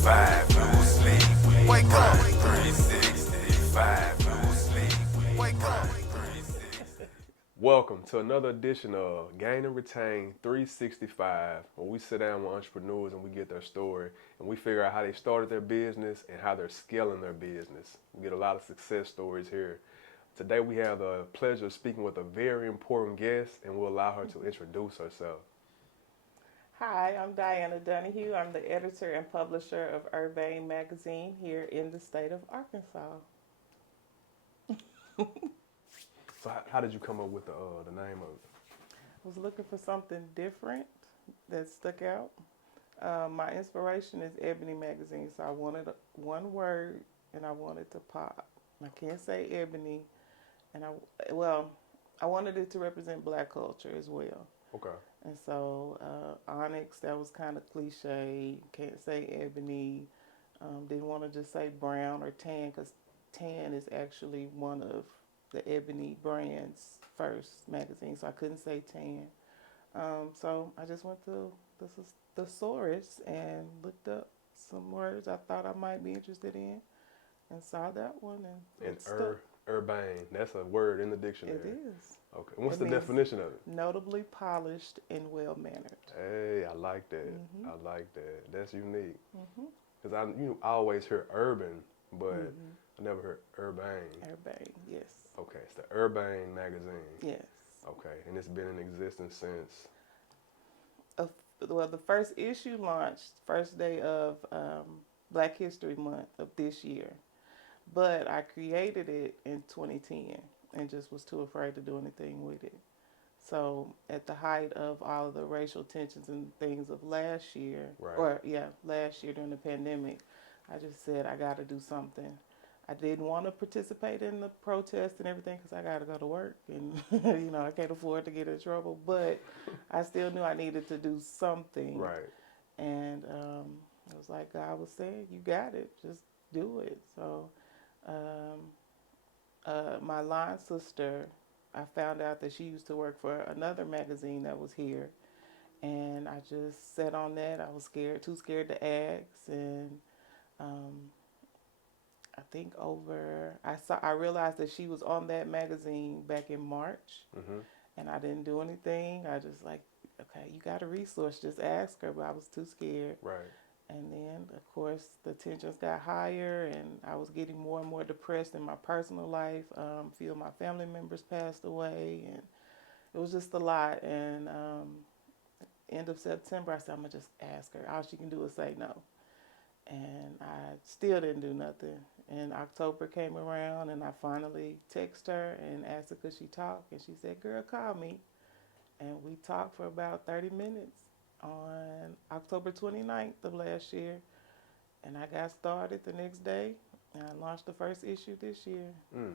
365, no sleep. Wake up. 365, no sleep. Wake up. Welcome to another edition of Gain and Retain 365, where we sit down with entrepreneurs and we get their story and we figure out how they started their business and how they're scaling their business. We get a lot of success stories here. Today we have the pleasure of speaking with a very important guest, and we'll allow her to introduce herself. Hi, I'm Dianna Donahue. I'm the editor and publisher of Urbane Magazine here in the state of Arkansas. So how did you come up with the name of it? I was looking for something different that stuck out. My inspiration is Ebony Magazine, so I wanted one word and I wanted to pop. I can't say ebony, and I wanted it to represent Black culture as well. Okay. And so onyx, that was kind of cliche. Can't say ebony. Didn't want to just say brown or tan, because tan is actually one of the Ebony brand's first magazine, so I couldn't say tan. So I just went to the thesaurus and looked up some words I thought I might be interested in, and saw that one. And Urbane, that's a word in the dictionary. It is. Okay. What's It the means definition of it? Notably polished and well-mannered. Hey, I like that. Mm-hmm. I like that. That's unique. Mm-hmm. Because I always hear urban, but Mm-hmm. I never heard urbane. Urbane, yes. Okay, it's the Urbane Magazine. Yes. Okay, and it's been in existence since. Well, the first issue launched first day of Black History Month of this year, but I created it in 2010 and just was too afraid to do anything with it. So at the height of all of the racial tensions and things of last year, Right. last year during the pandemic, I just said I got to do something. I didn't want to participate in the protest and everything because I got to go to work and, I can't afford to get in trouble. But I still knew I needed to do something. Right. And it was like God was saying, you got it. Just do it. So my line sister, I found out that she used to work for another magazine that was here. And I just sat on that. I was too scared to ask. And I think I realized that she was on that magazine back in March, Mm-hmm. and I didn't do anything. I just okay, you got a resource, just ask her, but I was too scared. Right. And then, of course, the tensions got higher, and I was getting more and more depressed in my personal life. A few of my family members passed away, and it was just a lot. And end of September, I said, I'm going to just ask her. All she can do is say no. And I still didn't do nothing. And October came around, and I finally texted her and asked her could she talk. And she said, girl, call me. And we talked for about 30 minutes on October 29th of last year. And I got started the next day, and I launched the first issue this year. Mm.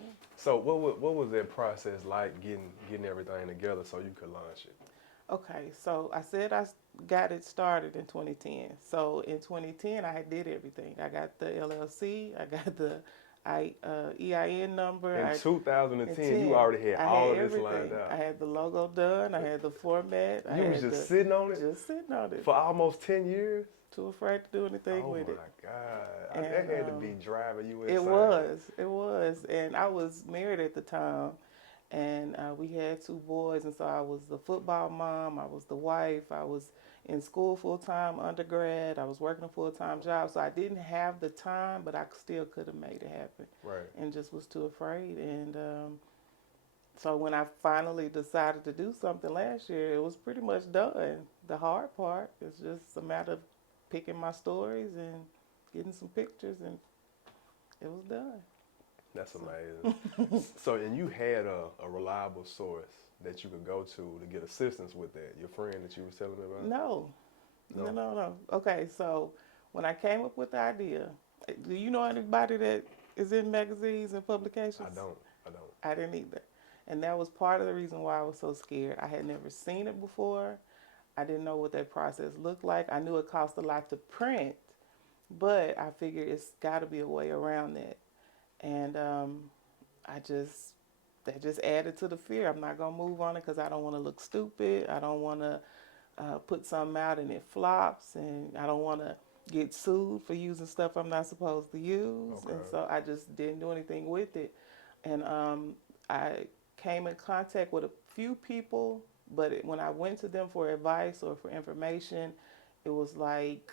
Yeah. So what was that process like getting everything together so you could launch it? Okay, so I said I got it started in 2010. So in 2010, I did everything. I got the LLC, I got the EIN number. In 2010, you already had all of this lined out. I had the logo done, I had the format. You was just sitting on it? Just sitting on it. For almost 10 years? Too afraid to do anything with it. Oh my God. And, that had to be driving you insane. It was. And I was married at the time. And we had 2 boys, and so I was the football mom, I was the wife, I was in school full-time, undergrad, I was working a full-time job, so I didn't have the time, but I still could have made it happen. Right. And just was too afraid. And so when I finally decided to do something last year, it was pretty much done. The hard part is just a matter of picking my stories and getting some pictures, and it was done. That's amazing. So, and you had a reliable source that you could go to get assistance with that? Your friend that you were telling me about? No. Okay, so when I came up with the idea, do you know anybody that is in magazines and publications? I don't. I didn't either. And that was part of the reason why I was so scared. I had never seen it before. I didn't know what that process looked like. I knew it cost a lot to print, but I figured it's got to be a way around that. And that just added to the fear. I'm not going to move on it because I don't want to look stupid. I don't want to put something out and it flops. And I don't want to get sued for using stuff I'm not supposed to use. Okay. And so I just didn't do anything with it. And I came in contact with a few people, but when I went to them for advice or for information, it was like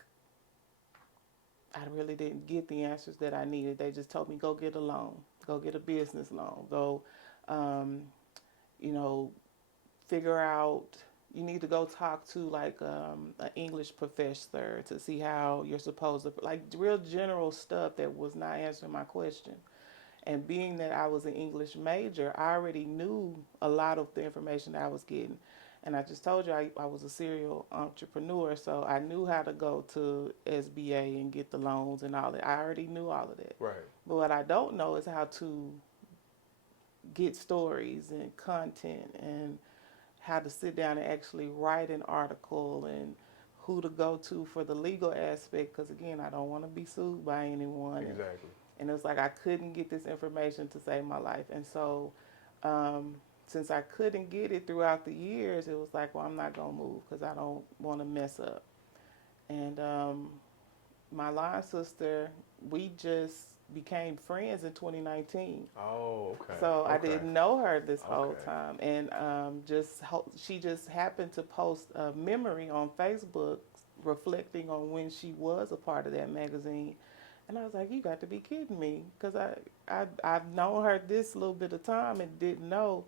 I really didn't get the answers that I needed. They just told me, go get a loan, go get a business loan, go, um, you know, figure out, you need to go talk to like an English professor to see how you're supposed to, like real general stuff that was not answering my question. And being that I was an English major, I already knew a lot of the information that I was getting. And I just told you I was a serial entrepreneur, so I knew how to go to SBA and get the loans and all that. I already knew all of that. Right. But what I don't know is how to get stories and content and how to sit down and actually write an article and who to go to for the legal aspect. Because again, I don't want to be sued by anyone. Exactly. And it was like I couldn't get this information to save my life. And so since I couldn't get it throughout the years, it was like, well, I'm not going to move because I don't want to mess up. And my line sister, we just became friends in 2019. Oh, okay. So I Okay. didn't know her this whole Okay. time. And she just happened to post a memory on Facebook reflecting on when she was a part of that magazine. And I was like, you got to be kidding me, because I've known her this little bit of time and didn't know.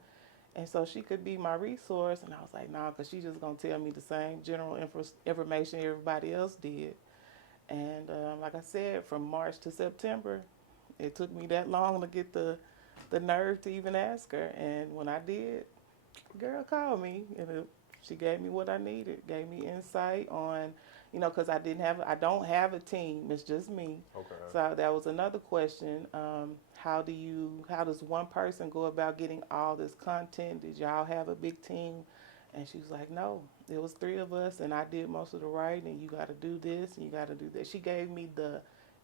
And so she could be my resource. And I was like, nah, because she's just going to tell me the same general information everybody else did. And like I said, from March to September, it took me that long to get the nerve to even ask her. And when I did, girl called me and she gave me what I needed, gave me insight on, because I don't have a team. It's just me. Okay. So that was another question. How does one person go about getting all this content? Did y'all have a big team? And she was like, no, it was 3 of us and I did most of the writing, and you got to do this and you got to do that. She gave me the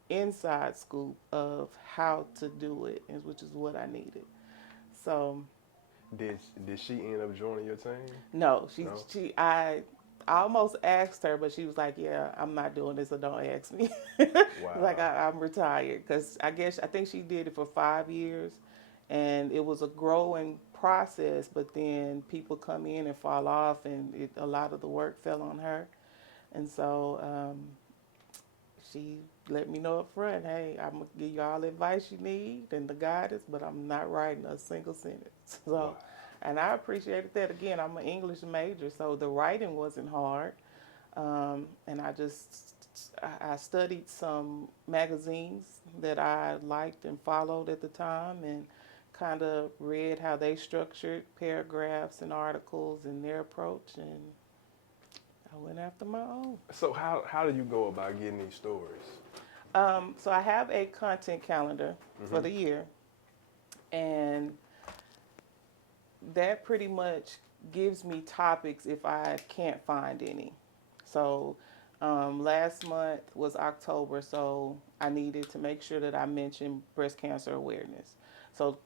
inside scoop of how to do it, which is what I needed. So Did she end up joining your team? no, No? I almost asked her, but she was like, yeah, I'm not doing this, so don't ask me. Wow. Like I'm retired, because I think she did it for 5 years, and it was a growing process, but then people come in and fall off, and a lot of the work fell on her. And so she let me know up front, hey, I'm going to give you all the advice you need and the guidance, but I'm not writing a single sentence. So, Wow. and I appreciated that. Again, I'm an English major, so the writing wasn't hard. And I studied some magazines that I liked and followed at the time, and kind of read how they structured paragraphs and articles and their approach, and I went after my own. So how do you go about getting these stories? So I have a content calendar for the year, and that pretty much gives me topics if I can't find any. So last month was October, so I needed to make sure that I mentioned breast cancer awareness. So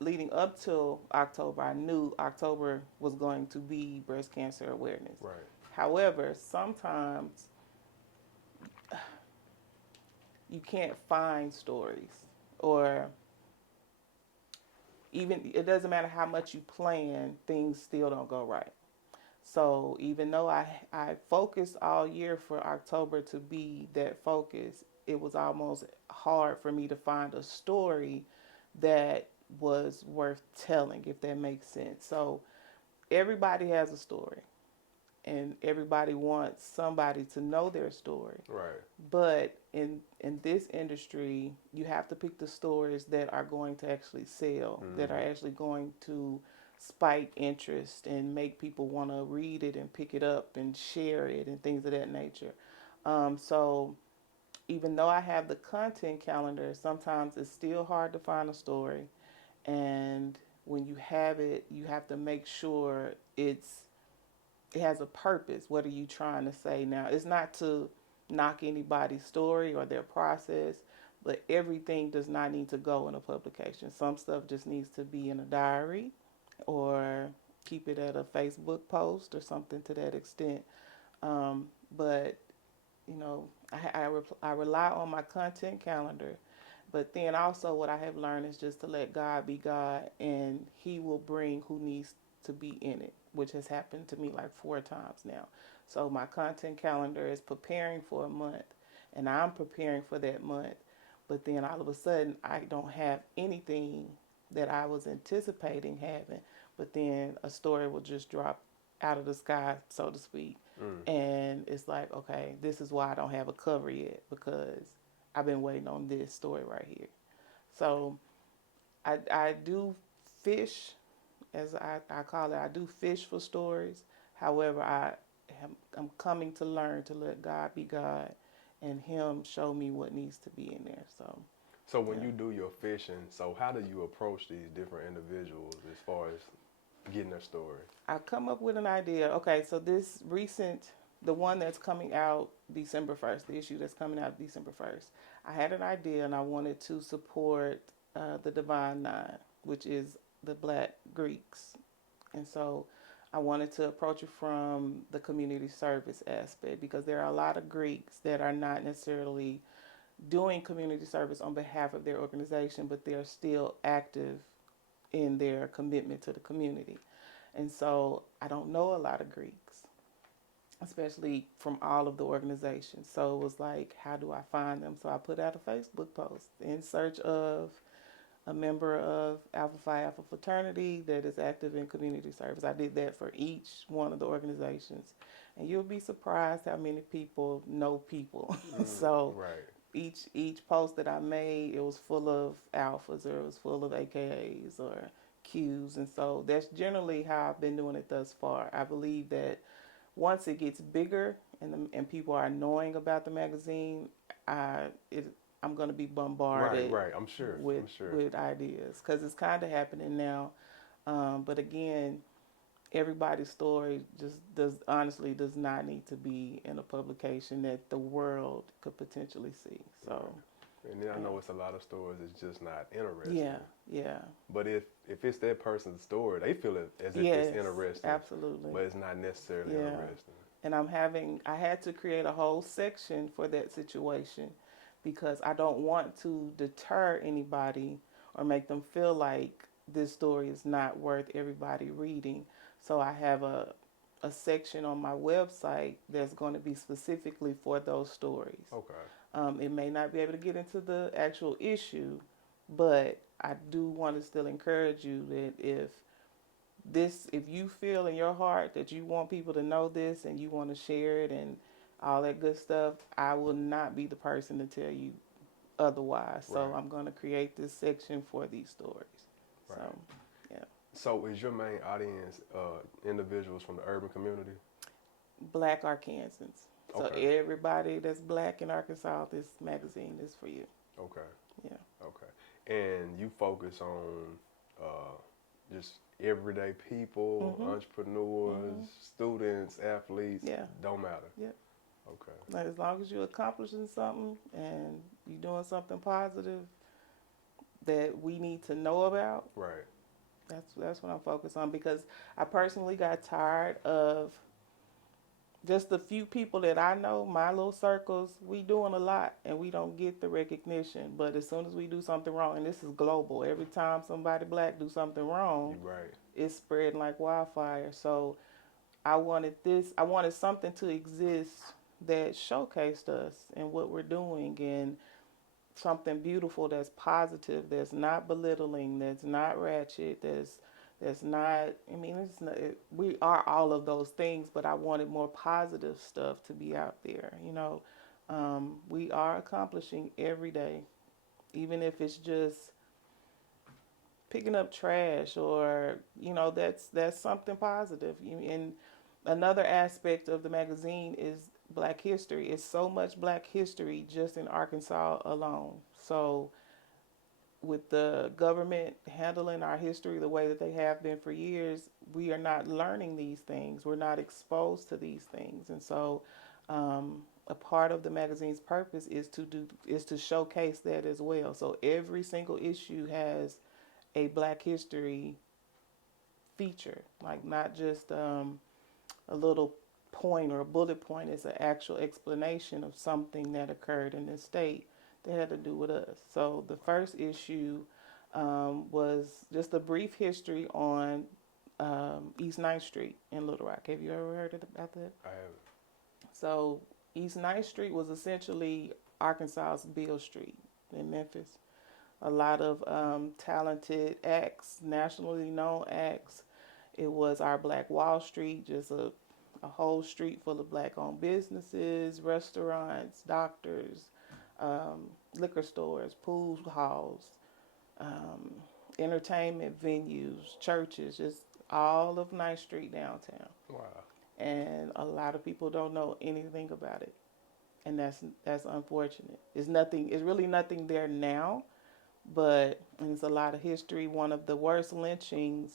leading up till October, I knew October was going to be breast cancer awareness. Right. However, sometimes you can't find stories, or even it doesn't matter how much you plan, things still don't go right. So even though I focused all year for October to be that focus, it was almost hard for me to find a story that was worth telling, if that makes sense. So everybody has a story, and everybody wants somebody to know their story. Right. But in this industry, you have to pick the stories that are going to actually sell, that are actually going to spike interest and make people want to read it and pick it up and share it and things of that nature. So even though I have the content calendar, sometimes it's still hard to find a story. And when you have it, you have to make sure it has a purpose. What are you trying to say? Now, it's not to knock anybody's story or their process, but everything does not need to go in a publication. Some stuff just needs to be in a diary, or keep it at a Facebook post or something to that extent. But you know, I rely on my content calendar, but then also what I have learned is just to let God be God, and He will bring who needs to be in it, which has happened to me like 4 times now. So my content calendar is preparing for a month, and I'm preparing for that month, but then all of a sudden I don't have anything that I was anticipating having, but then a story will just drop out of the sky, so to speak. And it's like, okay, this is why I don't have a cover yet, because I've been waiting on this story right here. So I do fish, as I call it. I do fish for stories. However, I'm coming to learn to let God be God and Him show me what needs to be in there. So when Yeah. you do your fishing, so how do you approach these different individuals as far as getting their story? I come up with an idea. Okay, so the one that's coming out December 1st, the issue that's coming out December 1st, I had an idea and I wanted to support the Divine Nine, which is the Black Greeks. And so I wanted to approach it from the community service aspect, because there are a lot of Greeks that are not necessarily doing community service on behalf of their organization, but they're still active in their commitment to the community. And so I don't know a lot of Greeks, especially from all of the organizations. So it was like, how do I find them? So I put out a Facebook post in search of a member of Alpha Phi Alpha fraternity that is active in community service. I did that for each one of the organizations. And you'll be surprised how many people know people. So Right. each post that I made, it was full of alphas, or it was full of AKAs or Qs. And so that's generally how I've been doing it thus far. I believe that once it gets bigger and people are knowing about the magazine, I'm going to be bombarded Right. I'm sure. with ideas, because it's kind of happening now. But again, everybody's story just does not need to be in a publication that the world could potentially see. So, And then I know it's a lot of stories that's just not interesting. yeah. But if it's that person's story, they feel it as if Yes, it's interesting. absolutely. But it's not necessarily Yeah. interesting. And I had to create a whole section for that situation, because I don't want to deter anybody or make them feel like this story is not worth everybody reading. So I have a section on my website that's going to be specifically for those stories. Okay. It may not be able to get into the actual issue, but I do want to still encourage you that if you feel in your heart that you want people to know this and you want to share it and all that good stuff, I will not be the person to tell you otherwise. So Right. I'm going to create this section for these stories. Right. So, yeah. So is your main audience individuals from the urban community? Black Arkansans. So Okay. everybody that's black in Arkansas, this magazine is for you. Okay. Yeah. Okay. And you focus on just everyday people, entrepreneurs, students, athletes. Yeah. Don't matter. Yeah. Okay. Like, as long as you're accomplishing something and you're doing something positive that we need to know about, Right. that's what I'm focused on, because I personally got tired of just the few people that I know, my little circles. We doing a lot and we don't get the recognition. But as soon as we do something wrong, and this is global, every time somebody black do something wrong, You're right. it's spreading like wildfire. So I wanted something to exist that showcased us and what we're doing, and something beautiful that's positive, that's not belittling, that's not ratchet, that's not, I mean, it's not, we are all of those things, but I wanted more positive stuff to be out there. We are accomplishing every day, even if it's just picking up trash, or that's something positive. And another aspect of the magazine is Black history. It's so much Black history just in Arkansas alone. So with the government handling our history the way that they have been for years, we are not learning these things. We're not exposed to these things. And so a part of the magazine's purpose is to showcase that as well. So every single issue has a Black history feature, like not just a little point or a bullet point. It's an actual explanation of something that occurred in this state that had to do with us. So the first issue was just a brief history on East 9th Street in Little Rock. Have you ever heard about that? I haven't. So East 9th Street was essentially Arkansas's Beale Street in Memphis. A lot of talented acts, nationally known acts. It was our Black Wall Street, just a whole street full of Black-owned businesses, restaurants, doctors, liquor stores, pool halls, entertainment venues, churches, just all of 9th Street downtown. Wow. And a lot of people don't know anything about it, and that's unfortunate. It's really nothing there now, but it's a lot of history. One of the worst lynchings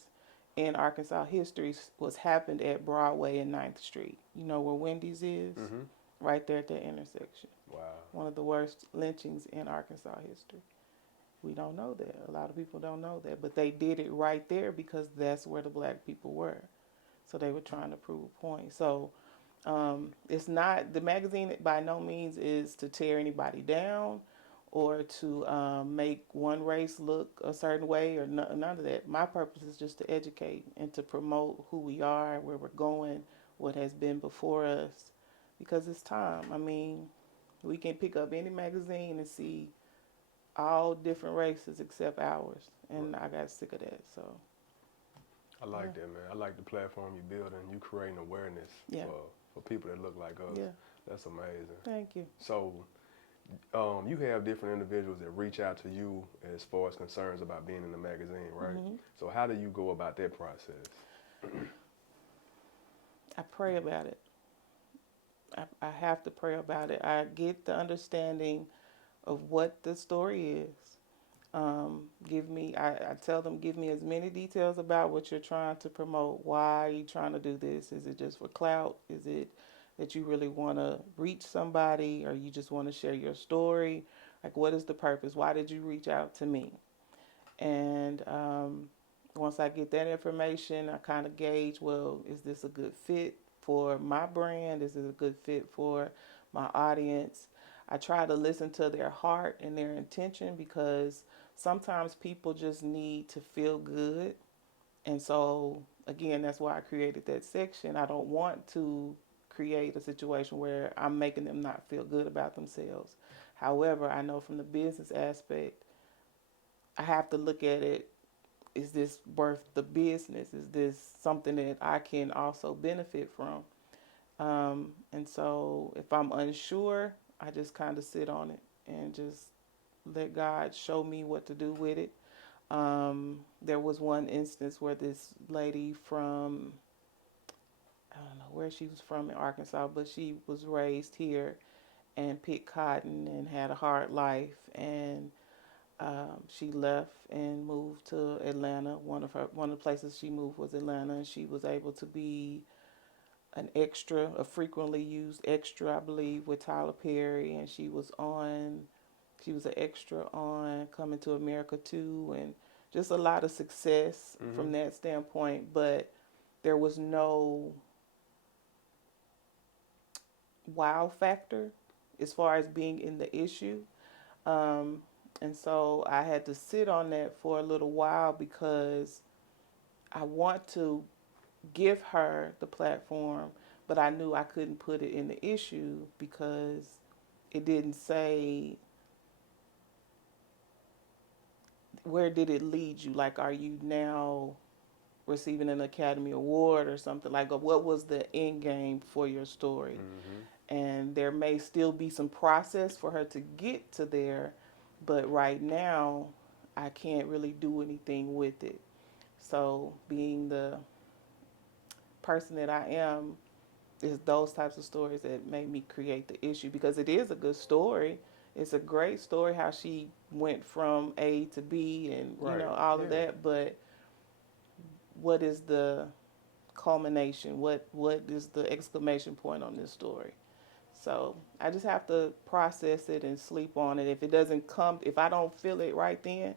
in Arkansas history was happened at Broadway and 9th Street. You know where Wendy's is? Mm-hmm. Right there at that intersection. Wow. One of the worst lynchings in Arkansas history. We don't know that. A lot of people don't know that, but they did it right there because that's where the Black people were. So they were trying to prove a point. So it's not, the magazine by no means is to tear anybody down or to make one race look a certain way or none of that. My purpose is just to educate and to promote who we are, where we're going, what has been before us, because it's time. I mean, we can pick up any magazine and see all different races except ours, and I got sick of that. So I like that, man. I like the platform you building. You creating awareness for people that look like us. Yeah. That's amazing. Thank you. So you have different individuals that reach out to you as far as concerns about being in the magazine, right? Mm-hmm. So how do you go about that process? I pray about it. I have to pray about it. I get the understanding of what the story is. I tell them, give me as many details about what you're trying to promote. Why are you trying to do this? Is it just for clout? Is it that you really want to reach somebody, or you just want to share your story? Like, what is the purpose? Why did you reach out to me? And once I get that information, I kind of gauge, well, is this a good fit for my brand? Is it a good fit for my audience? I try to listen to their heart and their intention, because sometimes people just need to feel good. And so, again, that's why I created that section. I don't want to create a situation where I'm making them not feel good about themselves. However, I know from the business aspect, I have to look at it. Is this worth the business? Is this something that I can also benefit from? And so if I'm unsure, I just kind of sit on it and just let God show me what to do with it. There was one instance where this lady from, I don't know where she was from in Arkansas, but she was raised here and picked cotton and had a hard life. And she left and moved to Atlanta. One of the places she moved was Atlanta, and she was able to be an extra, a frequently used extra, I believe, with Tyler Perry, and she was an extra on Coming to America too, and just a lot of success from that standpoint. But there was no wow factor as far as being in the issue. And so I had to sit on that for a little while, because I want to give her the platform, but I knew I couldn't put it in the issue because it didn't say, where did it lead you? Like, are you now receiving an Academy Award or something? Like, what was the end game for your story? And there may still be some process for her to get to there, but right now I can't really do anything with it. So being the person that I am, is those types of stories that made me create the issue, because it is a good story. It's a great story how she went from A to B and all of that, but what is the culmination? What is the exclamation point on this story? So I just have to process it and sleep on it. If it doesn't come, if I don't feel it right then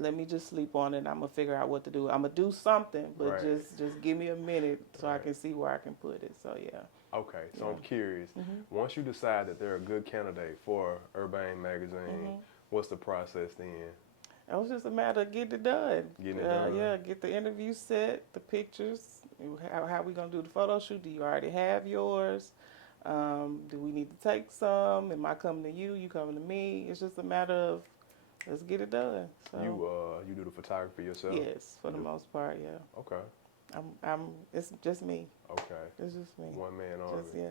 let me just sleep on it. I'm gonna figure out what to do. I'm gonna do something, but Right. just give me a minute so I Right. can see where I can put it. So yeah. Okay, so Yeah. I'm curious. Once you decide that they're a good candidate for Urbane Magazine, what's the process then? It was just a matter of getting it done. Getting it done? Yeah, get the interview set, the pictures. How we gonna do the photo shoot? Do you already have yours? Do we need to take some? Am I coming to you? You coming to me? It's just a matter of let's get it done. So You do the photography yourself? yes, for the most part, yeah. Okay. It's just me. Okay. It's just me. One man army. Just, yeah.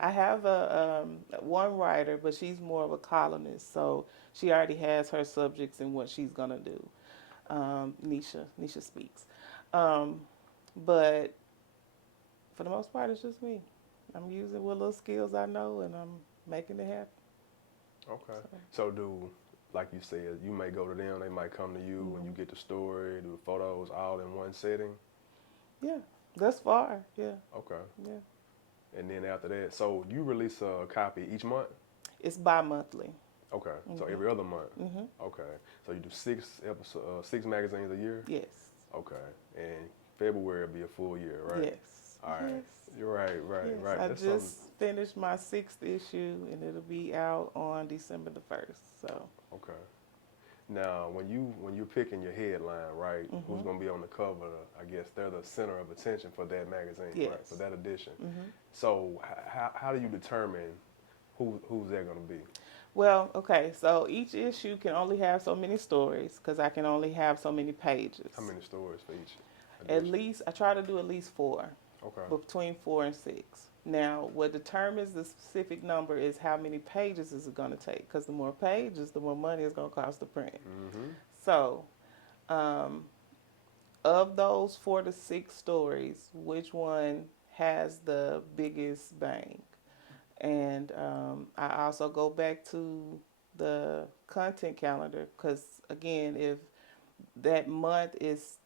I have a one writer, but she's more of a columnist, so she already has her subjects and what she's gonna do. Nisha speaks, but for the most part, it's just me. I'm using what little skills I know, and I'm making it happen. Okay. So like you said, you may go to them, they might come to you, and you get the story, do the photos, all in one setting. Yeah, thus far, yeah, Okay. yeah. And then after that, so you release a copy each month? It's bi-monthly. Okay. So every other month? Okay. So you do 6 magazines a year? Yes. Okay. And February will be a full year, right? Yes. All right. Yes. You're right, Yes. right. I That's just something. finished my 6th issue, and it'll be out on December the 1st. So. Okay. Now, when you're picking your headline, right? Who's gonna be on the cover? I guess they're the center of attention for that magazine, Yes. right? For that edition. So how do you determine who's that gonna be? Well, okay, so each issue can only have so many stories because I can only have so many pages. How many stories for each At edition? least, I try to do at least 4, Okay. between 4 and 6. Now, what determines the specific number is how many pages is it going to take, because the more pages, the more money it's going to cost to print. So, of those 4 to 6 stories, which one has the biggest bang? And I also go back to the content calendar because, again, if that month is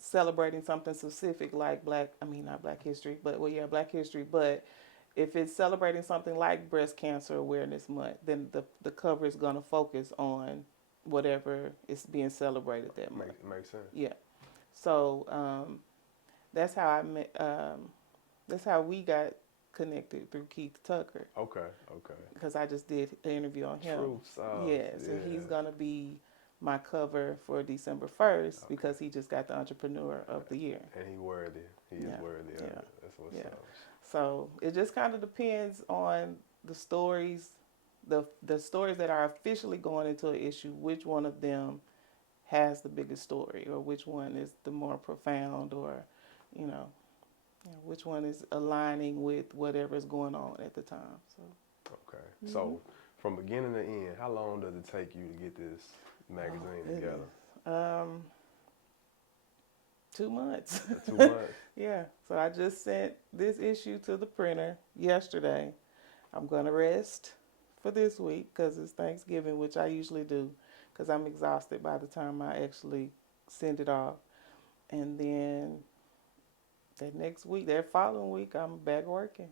celebrating something specific like not Black History, but Black History, but if it's celebrating something like Breast Cancer Awareness Month, then the cover is going to focus on whatever is being celebrated that month. Makes sense. Yeah. So that's how that's how we got connected through Keith Tucker. Okay. Because I just did an interview on him. Truth. Yes, and he's gonna be my cover for December 1st because he just got the Entrepreneur of the Year. And he's worthy. He is worthy of it. That's what's up. So it just kind of depends on the stories, the stories that are officially going into an issue. Which one of them has the biggest story, or which one is the more profound, or which one is aligning with whatever is going on at the time. So. Okay. So from beginning to end, how long does it take you to get this magazine together? 2 months. 2 months? Yeah. So I just sent this issue to the printer yesterday. I'm going to rest for this week because it's Thanksgiving, which I usually do because I'm exhausted by the time I actually send it off. And then that following week, I'm back working.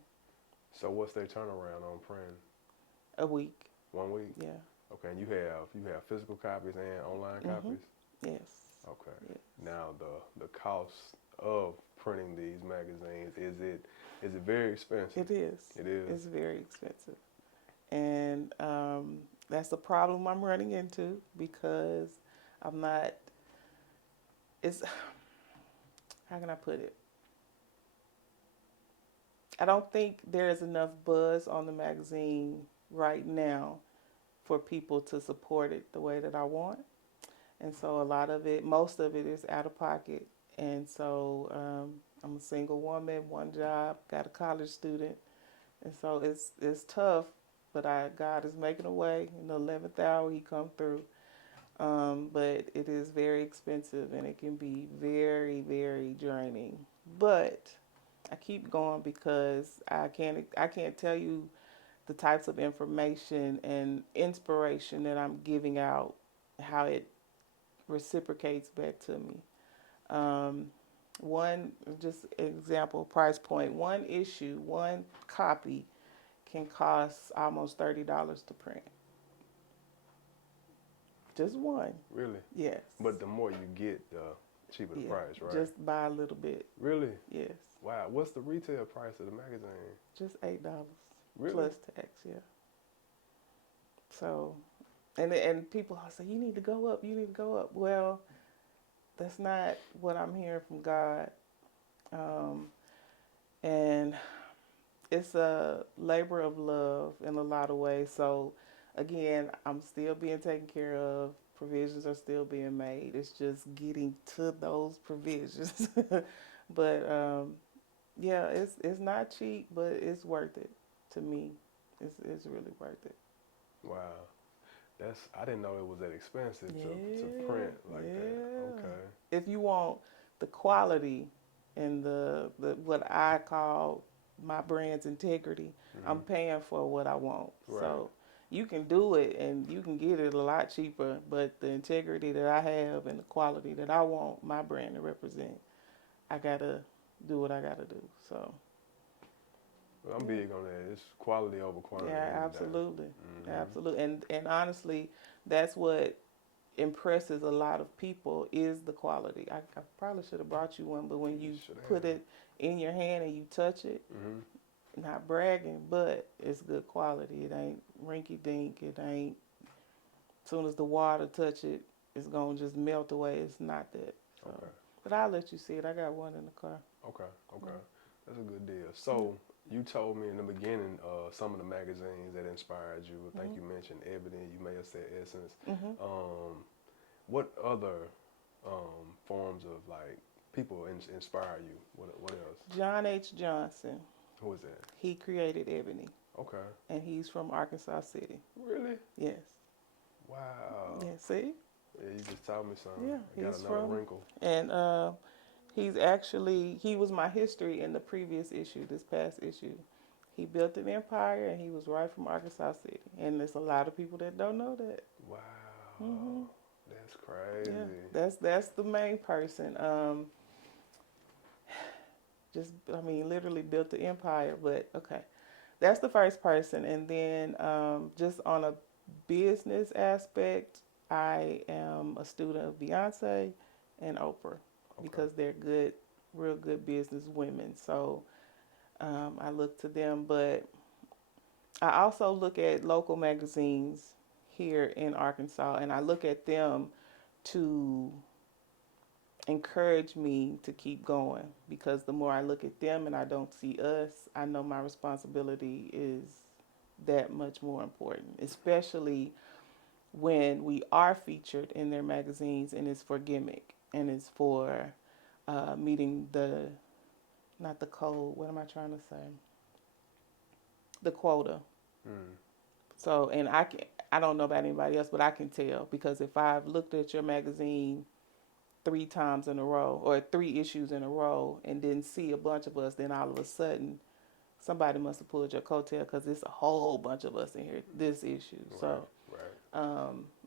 So what's their turnaround on printing? A week. 1 week? Yeah. Okay, and you have physical copies and online copies? Yes. Okay. Yes. Now the cost of printing these magazines, is it very expensive? It is. It is. It's very expensive. And that's the problem I'm running into because how can I put it? I don't think there's enough buzz on the magazine right now for people to support it the way that I want. And so most of it is out of pocket. And so I'm a single woman, one job, got a college student. And so it's tough, but God is making a way. In the 11th hour, he come through. But it is very expensive and it can be very, very draining. But I keep going because I can't tell you the types of information and inspiration that I'm giving out, how it reciprocates back to me. One, just example, price point, one issue, one copy can cost almost $30 to print. Just one. Really? Yes. But the more you get, the cheaper the price, right? Just buy a little bit. Really? Yes. Wow. What's the retail price of the magazine? Just $8 Really? plus tax. Yeah. So, and people say you need to go up. You need to go up. Well, that's not what I'm hearing from God. And it's a labor of love in a lot of ways. So, again, I'm still being taken care of. Provisions are still being made. It's just getting to those provisions. But yeah, it's not cheap, but it's worth it to me. It's really worth it. Wow. I didn't know it was that expensive to Yeah, print like that. yeah. Okay. If you want the quality and the what I call my brand's integrity, I'm paying for what I want. Right. So you can do it and you can get it a lot cheaper, but the integrity that I have and the quality that I want my brand to represent, I gotta do what I gotta do. So Well, I'm big on that. It's quality over quantity. yeah, absolutely, absolutely. And honestly, that's what impresses a lot of people is the quality. I probably should have brought you one, but when you put it in your hand and you touch it, not bragging, but it's good quality. It ain't rinky dink. It ain't. As soon as the water touch it, it's gonna just melt away. It's not that. So. Okay. But I'll let you see it. I got one in the car. Okay. That's a good deal. So you told me in the beginning some of the magazines that inspired you. I think you mentioned Ebony. You may have said Essence. What other forms of like people inspire you? What else? John H. Johnson. Who is that? He created Ebony. Okay. And he's from Arkansas City. Really? Yes. Wow. Yeah, see? Yeah, you just told me something. Yeah, I got he's another from wrinkle. And he was my history in the previous issue, this past issue. He built an empire and he was right from Arkansas City. And there's a lot of people that don't know that. Wow. That's crazy. Yeah, that's the main person. Literally built the empire, but okay. That's the first person. And then just on a business aspect, I am a student of Beyonce and Oprah because they're good, real good business women. So I look to them, but I also look at local magazines here in Arkansas, and I look at them to encourage me to keep going, because the more I look at them and I don't see us, I know my responsibility is that much more important, especially when we are featured in their magazines and it's for gimmick and it's for meeting not the code, what am I trying to say? The quota. So, and I don't know about anybody else, but I can tell, because if I've looked at your magazine 3 times in a row or 3 issues in a row and didn't see a bunch of us, then all of a sudden somebody must have pulled your coattail, because it's a whole bunch of us in here this issue. So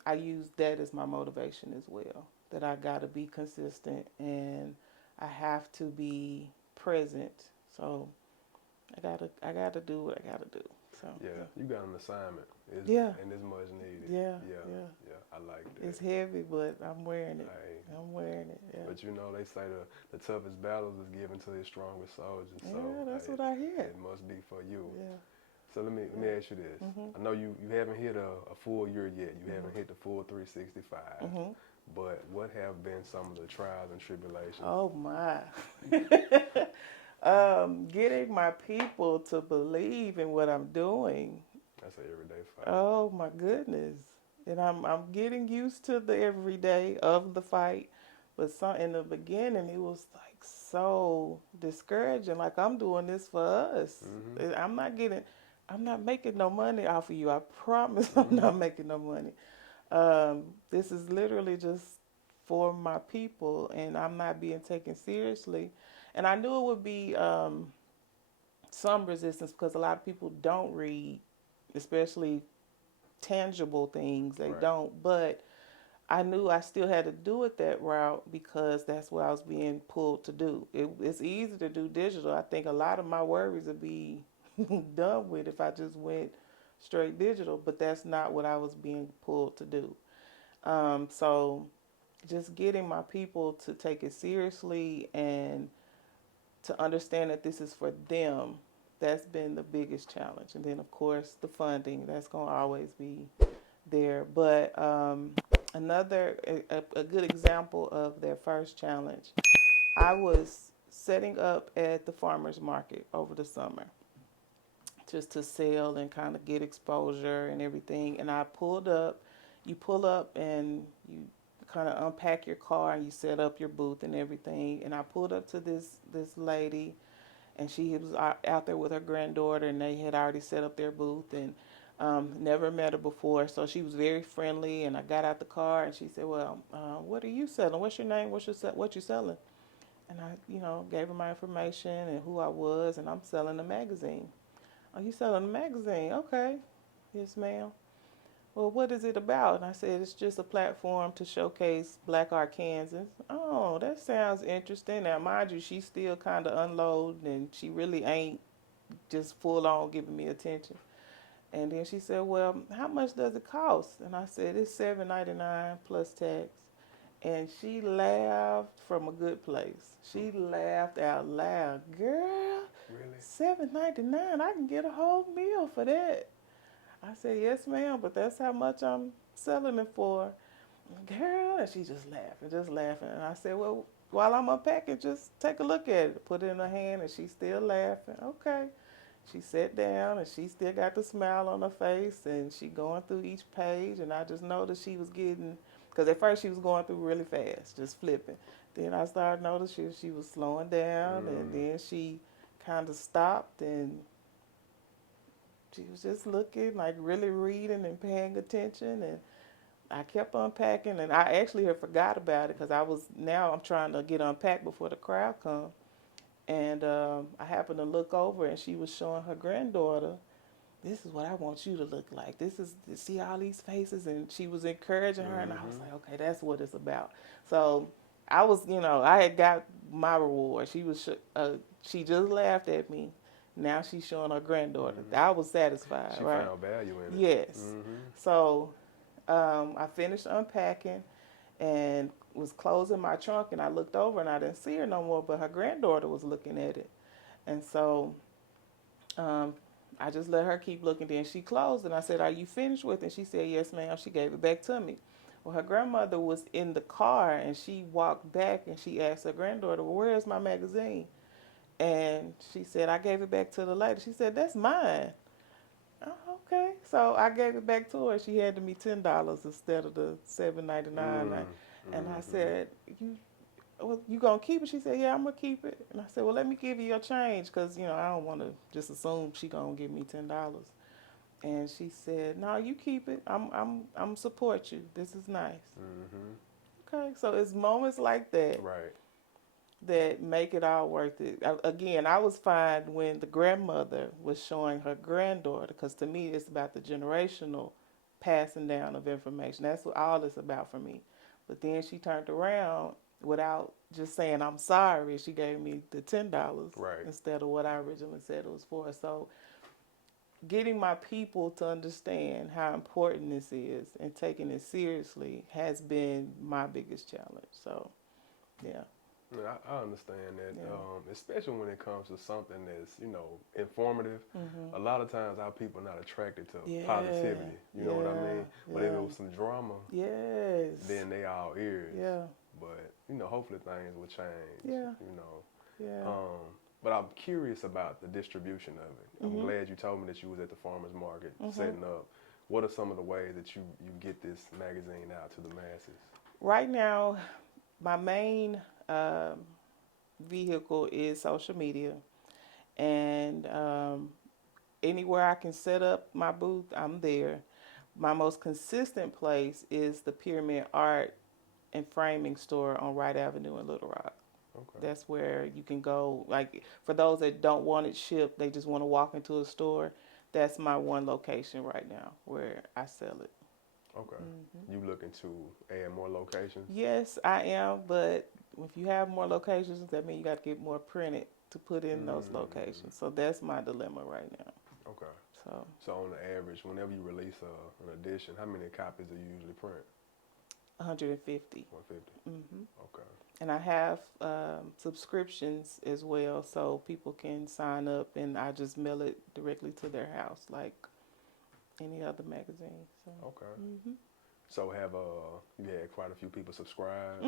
I use that as my motivation as well, that I got to be consistent and I have to be present. So I gotta do what I gotta do. So yeah, you got an assignment. And it's much needed. Yeah. I like that. It's heavy, but I'm wearing it. Hey. I'm wearing it. Yeah. But you know, they say the toughest battles is given to his strongest soldiers. Yeah, So that's what I hear. It must be for you. Yeah. So let me ask you this. I know you haven't hit a full year yet. You haven't hit the full 365. But what have been some of the trials and tribulations? Oh my. Getting my people to believe in what I'm doing. That's an everyday fight. Oh my goodness. And I'm getting used to the everyday of the fight. But in the beginning, it was like so discouraging. Like, I'm doing this for us. I'm not making no money off of you. I promise I'm not making no money. This is literally just for my people, and I'm not being taken seriously. And I knew it would be some resistance, because a lot of people don't read, especially tangible things. They don't. But I knew I still had to do it that route, because that's what I was being pulled to do. It's easy to do digital. I think a lot of my worries would be done with if I just went straight digital, but that's not what I was being pulled to do. So just getting my people to take it seriously and to understand that this is for them, that's been the biggest challenge. And then, of course, the funding, that's going to always be there. But a good example of their first challenge, I was setting up at the farmer's market over the summer just to sell and kind of get exposure and everything. And I pulled up, you pull up and you kind of unpack your car and you set up your booth and everything. And I pulled up to this lady, and she was out there with her granddaughter, and they had already set up their booth, and never met her before. So she was very friendly, and I got out the car, and she said, well, what are you selling? What's your name? What you selling? And I, gave her my information and who I was, and I'm selling a magazine. Oh, you selling a magazine? Okay. Yes, ma'am. Well, what is it about? And I said, it's just a platform to showcase Black Arkansans. Oh, that sounds interesting. Now, mind you, she's still kind of unloading, and she really ain't just full on giving me attention. And then she said, well, how much does it cost? And I said, it's $7.99 plus tax. And she laughed from a good place. She laughed out loud. Girl, Really? $7.99, I can get a whole meal for that. I said, yes, ma'am, but that's how much I'm selling it for. Girl, and she just laughing. And I said, well, while I'm unpacking, just take a look at it. Put it in her hand, and she's still laughing. Okay. She sat down, and she still got the smile on her face, and she going through each page, and I just noticed she was getting, because at first she was going through really fast, just flipping. Then I started noticing she was slowing down, and then she kind of stopped, and she was just looking, like really reading and paying attention. And I kept unpacking, and I actually had forgot about it because I'm trying to get unpacked before the crowd come. And I happened to look over, and she was showing her granddaughter, this is what I want you to look like. See all these faces, and she was encouraging her, and I was like, okay, that's what it's about. So I was, I had got my reward. She just laughed at me. Now she's showing her granddaughter. I was satisfied, She right? found value in it. Yes. So I finished unpacking and was closing my trunk, and I looked over and I didn't see her no more, but her granddaughter was looking at it. And so I just let her keep looking. Then she closed, and I said, are you finished with it? And she said, yes, ma'am. She gave it back to me. Well, her grandmother was in the car, and she walked back, and she asked her granddaughter, well, where is my magazine? And she said, I gave it back to the lady. She said, that's mine. Oh, okay. So I gave it back to her. She handed me $10 instead of the $7.99. And I said, you gonna keep it? She said, yeah, I'm gonna keep it. And I said, well, let me give you your change, because I don't want to just assume she gonna give me $10. And she said, no, you keep it. I'm support you. This is nice. Okay. So it's moments like that Right. that make it all worth it. Again, I was fine when the grandmother was showing her granddaughter, because to me it's about the generational passing down of information. That's what all it's about for me. But then she turned around without just saying I'm sorry. She gave me the $10 instead of what I originally said it was for. So getting my people to understand how important this is and taking it seriously has been my biggest challenge. So, yeah. I understand that, especially when it comes to something that's, informative. A lot of times our people are not attracted to positivity. You know what I mean? But if it was some drama, then they all ears. Yeah. But, hopefully things will change. Yeah. But I'm curious about the distribution of it. I'm glad you told me that you was at the farmer's market setting up. What are some of the ways that you get this magazine out to the masses? Right now, my main vehicle is social media, and anywhere I can set up my booth, I'm there. My most consistent place is the Pyramid Art and Framing Store on Wright Avenue in Little Rock. Okay. That's where you can go. Like, for those that don't want it shipped, they just want to walk into a store, that's my one location right now where I sell it. Okay. You looking to add more locations? Yes, I am, but if you have more locations, that means you got to get more printed to put in those locations. So that's my dilemma right now. Okay. So on the average, whenever you release an edition, how many copies do you usually print? 150. 150. Okay. And I have subscriptions as well, so people can sign up, and I just mail it directly to their house, like any other magazine. So. Okay. So have you had quite a few people subscribe?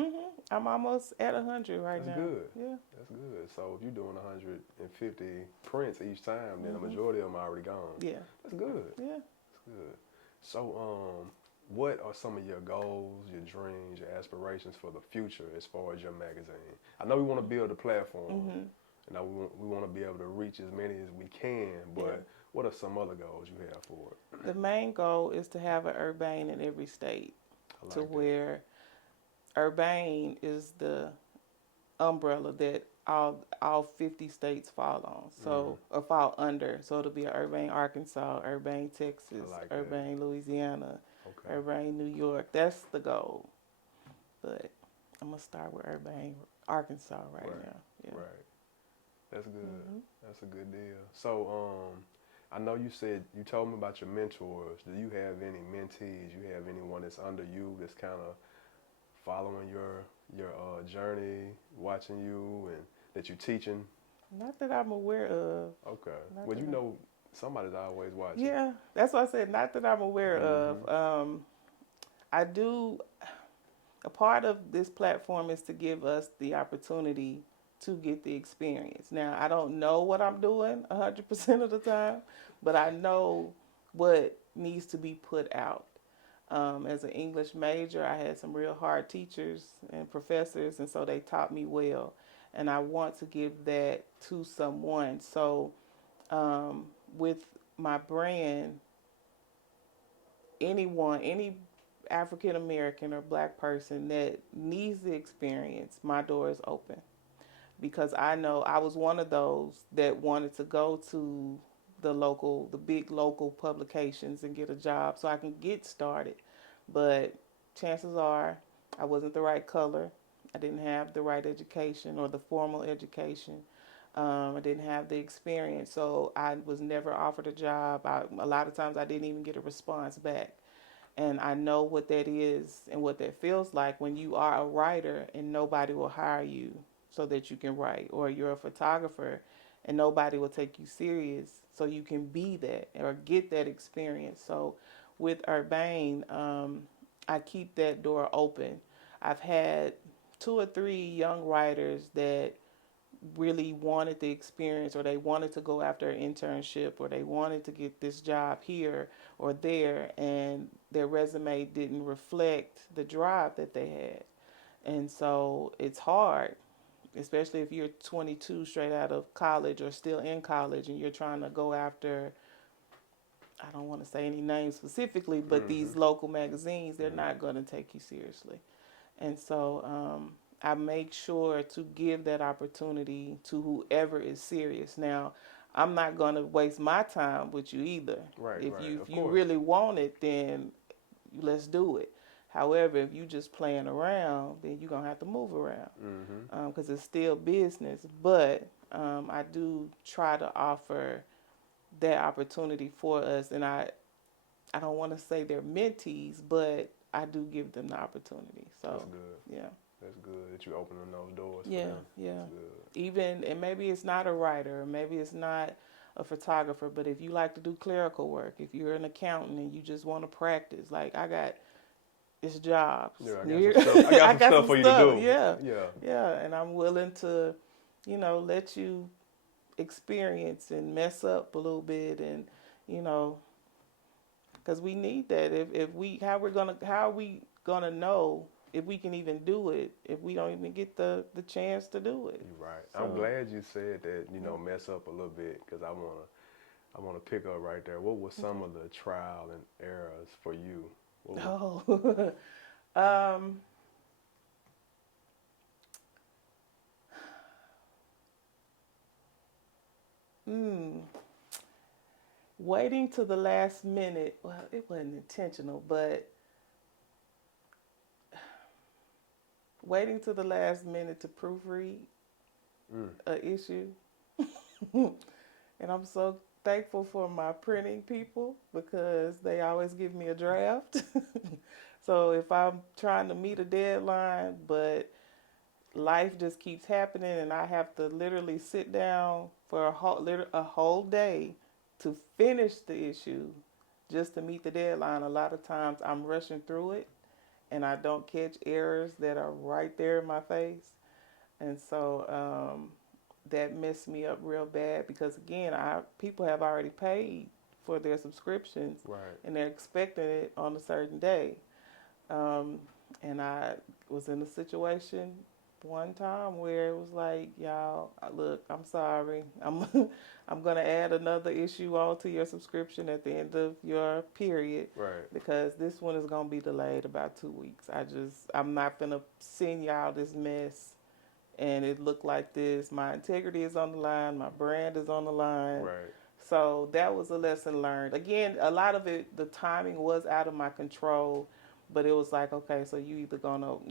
I'm almost at 100 right That's now. good. Yeah. That's good. So if you're doing 150 prints each time, then a majority of them are already gone. Yeah. That's good. Yeah. That's good. So what are some of your goals, your dreams, your aspirations for the future as far as your magazine? I know we want to build a platform, and we want to be able to reach as many as we can, but what are some other goals you have for it? The main goal is to have an Urbane in every state, I like to that. where Urbane is the umbrella that all 50 states fall on, so or fall under. So it'll be Urbane, Arkansas, Urbane, Texas, like that. Urbane, Louisiana, Okay. Urbane, New York. That's the goal. But I'm gonna start with Urbane, Arkansas right now. Yeah. Right. That's good. That's a good deal. So I know you said, you told me about your mentors. Do you have any mentees? You have anyone that's under you that's kind of following your journey, watching you, and that you're teaching? Not that I'm aware of. Okay. Not Well, that you know, somebody's always watching. Yeah, that's what I said. Not that I'm aware of. I do. A part of this platform is to give us the opportunity to get the experience. Now, I don't know what I'm doing 100% of the time, but I know what needs to be put out. As an English major, I had some real hard teachers and professors, and so they taught me well. And I want to give that to someone. So, with my brand, any African American or Black person that needs the experience, my door is open. Because I know I was one of those that wanted to go to the big local publications and get a job so I can get started. But chances are I wasn't the right color. I didn't have the right education or the formal education. I didn't have the experience, so I was never offered a job. A lot of times I didn't even get a response back. And I know what that is and what that feels like when you are a writer and nobody will hire you so that you can write, or you're a photographer and nobody will take you serious so you can be that or get that experience. So with Urbane, I keep that door open. I've had 2 or 3 young writers that really wanted the experience, or they wanted to go after an internship, or they wanted to get this job here or there, and their resume didn't reflect the drive that they had. And so it's hard, especially if you're 22 straight out of college or still in college and you're trying to go after, I don't want to say any names specifically, but these local magazines, they're not going to take you seriously. And so I make sure to give that opportunity to whoever is serious. Now, I'm not going to waste my time with you either. Right, If right, you of if you course. really want it, then let's do it. However, if you just playing around, then you're going to have to move around because it's still business. But I do try to offer that opportunity for us. And I don't want to say they're mentees, but I do give them the opportunity. So That's good. yeah. That's good that you opening those doors Yeah, for them. yeah. That's good. Even, and maybe it's not a writer, or maybe it's not a photographer, but if you like to do clerical work, if you're an accountant and you just want to practice, like I got it's jobs. Yeah, I got some stuff for you to do. Yeah. Yeah. Yeah, and I'm willing to, let you experience and mess up a little bit, and because we need that. How are we gonna know if we can even do it if we don't even get the chance to do it? You're right. So, I'm glad you said that. Mess up a little bit, because I wanna pick up right there. What were some of the trial and errors for you? Waiting to the last minute. Well, it wasn't intentional, but waiting to the last minute to proofread an issue. And I'm so thankful for my printing people because they always give me a draft. So if I'm trying to meet a deadline, but life just keeps happening and I have to literally sit down for a whole day to finish the issue just to meet the deadline, a lot of times I'm rushing through it and I don't catch errors that are right there in my face. And so that messed me up real bad because again, people have already paid for their subscriptions, Right. and they're expecting it on a certain day. And I was in a situation one time where it was like, y'all, look, I'm sorry, I'm gonna add another issue onto your subscription at the end of your period, Right. because this one is gonna be delayed about 2 weeks. I'm not gonna send y'all this mess and it looked like this. My integrity is on the line. My brand is on the line. Right. So that was a lesson learned. Again, a lot of it, the timing was out of my control, but it was like, okay, so you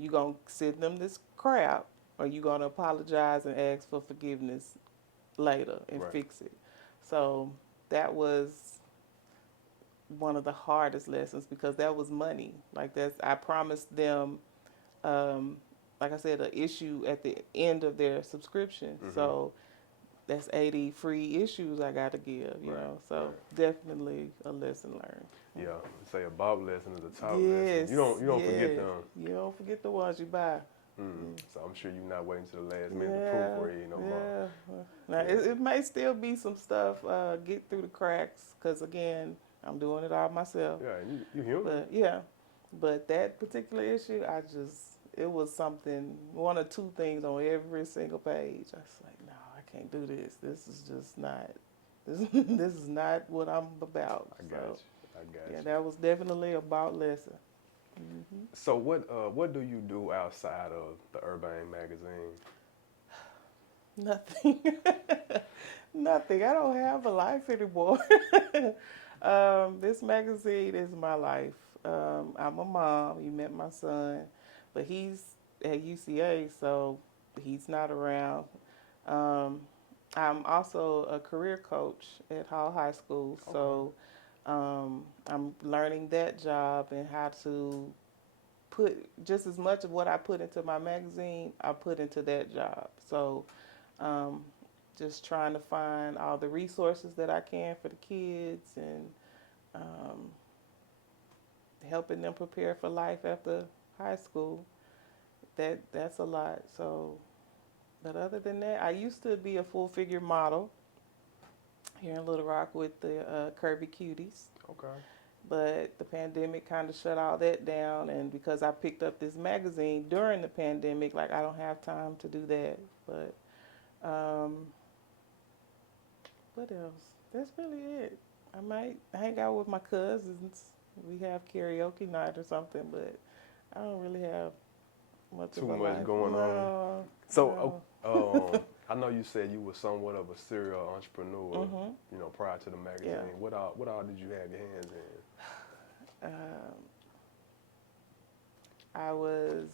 gonna send them this crap, or you gonna apologize and ask for forgiveness later and Right. fix it. So that was one of the hardest lessons because that was money. I promised them. Like I said, an issue at the end of their subscription. Mhm. So that's 80 free issues I got to give, you Right, know. So right. definitely a lesson learned. Yeah. Say a Bob lesson is a top Yes. lesson. You don't forget yes. them. You don't forget the ones you buy. So I'm sure you're not waiting to the last minute Yeah, to proofread no more. yeah. Now, it may still be some stuff get through the cracks because, again, I'm doing it all myself. Yeah, and you human. But, yeah. But that particular issue, it was something, one or two things on every single page. I was like, no, I can't do this. This is just not, this is not what I'm about. I got you. Yeah, that was definitely about lesson. Mm-hmm. So what do you do outside of the Urbane Magazine? Nothing. Nothing. I don't have a life anymore. This magazine is my life. I'm a mom. You met my son, but he's at UCA, so he's not around. I'm also a career coach at Hall High School, so I'm learning that job and how to put just as much of what I put into my magazine, I put into that job. So just trying to find all the resources that I can for the kids and helping them prepare for life after high school. That's a lot. So, but other than that, I used to be a full figure model here in Little Rock with the Curvy Cuties. Okay. But the pandemic kind of shut all that down, and because I picked up this magazine during the pandemic, like I don't have time to do that. But what else? That's really it. I might hang out with my cousins. We have karaoke night or something, but I don't really have much Too of a much life. going on. So I know you said you were somewhat of a serial entrepreneur, you know, prior to the magazine. Yeah. What all did you have your hands in? I was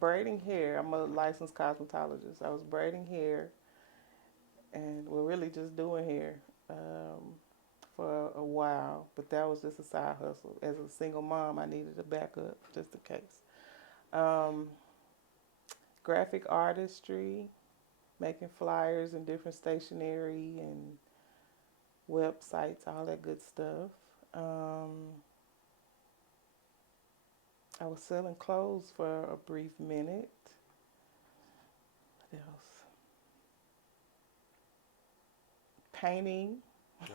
braiding hair. I'm a licensed cosmetologist. I was braiding hair, and we're really just doing hair for a while. But that was just a side hustle. As a single mom, I needed a backup just in case. Graphic artistry, making flyers and different stationery and websites, all that good stuff. I was selling clothes for a brief minute. What else? Painting.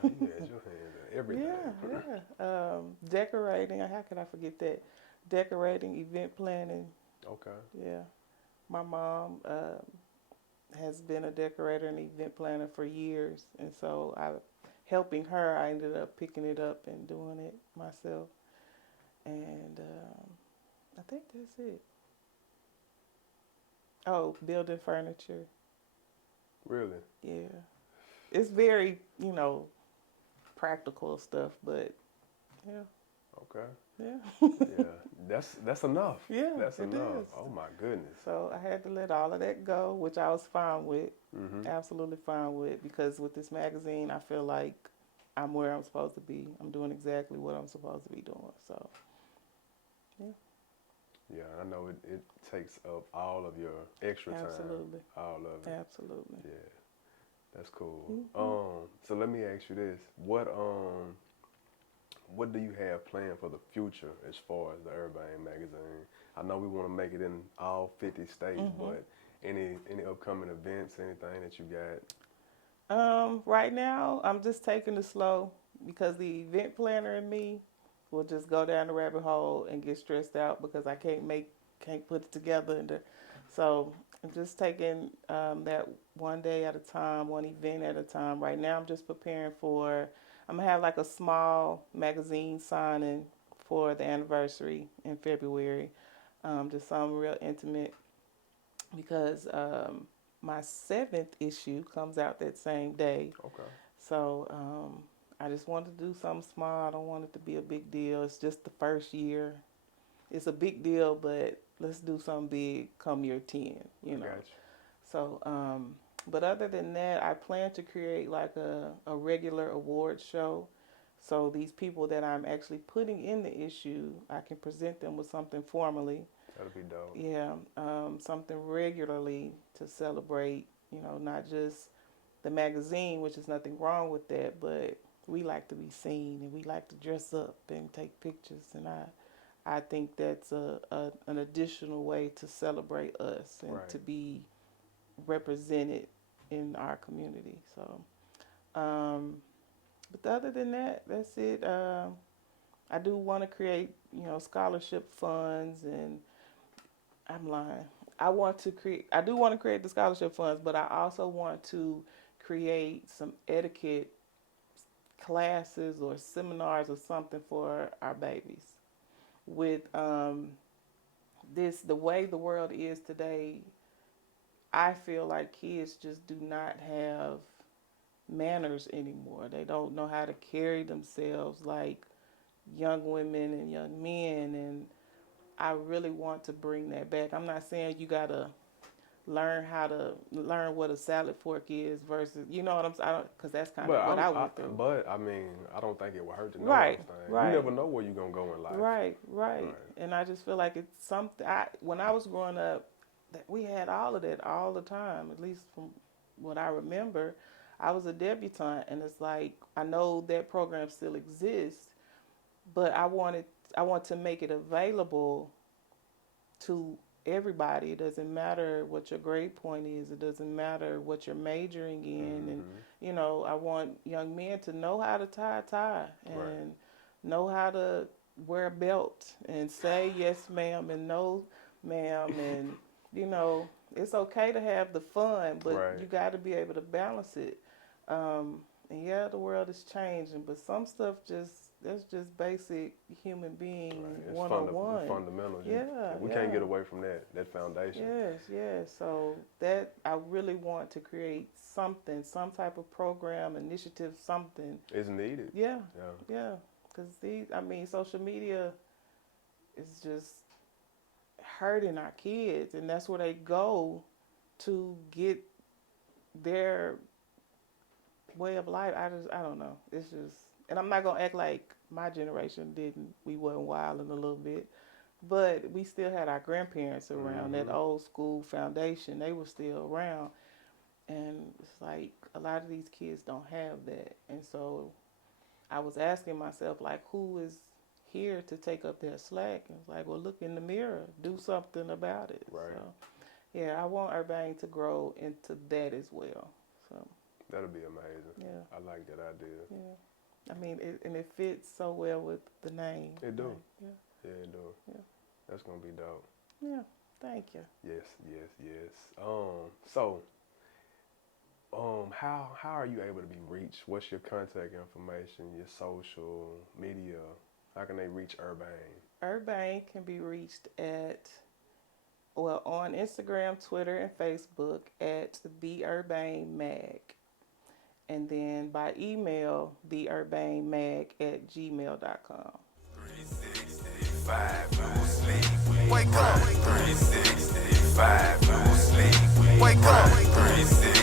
No, you had your hands in everything. Yeah. Decorating. How could I forget that? Decorating, event planning. Okay. Yeah. My mom has been a decorator and event planner for years, and so helping her, I ended up picking it up and doing it myself. And I think that's it. Oh, building furniture. Really? Yeah. It's very, practical stuff, but yeah. Okay. Yeah. Yeah. That's enough. Yeah, That's it enough. is. Oh my goodness. So I had to let all of that go, which I was fine with, Mhm. absolutely fine with, because with this magazine, I feel like I'm where I'm supposed to be. I'm doing exactly what I'm supposed to be doing. So, yeah, Yeah, I know it takes up all of your extra time. absolutely, All of it. absolutely. Yeah. That's cool. Hmm. So let me ask you this. What do you have planned for the future as far as the Urbane magazine? I know we want to make it in all 50 states, Hmm. but any upcoming events, anything that you got? Right now, I'm just taking it slow because the event planner in me will just go down the rabbit hole and get stressed out because I can't put it together. So I'm just taking that one day at a time, one event at a time. Right now, I'm just preparing for. I'm gonna have like a small magazine signing for the anniversary in February. Just something real intimate because my seventh issue comes out that same day. Okay. So I just wanted to do something small. I don't want it to be a big deal. It's just the first year. It's a big deal, but let's do something big come year 10, I got you. So, but other than that, I plan to create like a regular award show. So these people that I'm actually putting in the issue, I can present them with something formally. That'll be dope. Yeah, something regularly to celebrate, not just the magazine, which is nothing wrong with that, but we like to be seen and we like to dress up and take pictures. And I think that's an additional way to celebrate us and Right. to be represented in our community. So, um, but other than that, that's it. I do want to create, scholarship funds, and I'm lying. I do want to create the scholarship funds, but I also want to create some etiquette classes or seminars or something for our babies. With the way the world is today, I feel like kids just do not have manners anymore. They don't know how to carry themselves like young women and young men, and I really want to bring that back. I'm not saying you gotta learn what a salad fork is versus, you know what I'm saying, because that's kind of what I went through. But I mean, I don't think it would hurt to know Right, those things. You right. never know where you're gonna go in life. Right, right. Right. And I just feel like it's something. When I was growing up, that we had all of that all the time. At least from what I remember, I was a debutante, and it's like I know that program still exists, but I want to make it available to everybody. It doesn't matter what your grade point is. It doesn't matter what you're majoring in, and I want young men to know how to tie a tie and Right. know how to wear a belt and say yes ma'am and no ma'am, and it's okay to have the fun, but Right. you got to be able to balance it. And yeah, the world is changing, but some stuff that's just basic human being Right. It's 101. fundamentals. Yeah, We yeah. can't get away from that foundation. Yes, yes. So that I really want to create something, some type of program, initiative, something. It's needed. Yeah, Yeah. yeah. Because social media is just hurting our kids, and that's where they go to get their way of life. I don't know. It's just, and I'm not gonna act like my generation didn't. We wasn't wilding a little bit, but we still had our grandparents around. That old school foundation, they were still around, and it's like a lot of these kids don't have that. And so I was asking myself, like, who is here to take up that slack? And it's like, well, look in the mirror, do something about it. Right. So yeah, I want Urbane to grow into that as well. So That'll be amazing. yeah, I like that idea. yeah. I mean, it fits so well with the name. It do. Like, yeah, Yeah, it do. Yeah. That's gonna be dope. yeah. Thank you. Yes, yes, yes. So, how are you able to be reached? What's your contact information? Your social media? How can they reach Urbane? Urbane can be reached on Instagram, Twitter, and Facebook at The Urbane Mag. And then by email, theurbanemag@gmail.com. 365, no sleep. Wake up. 365, no sleep. Wake up. 365.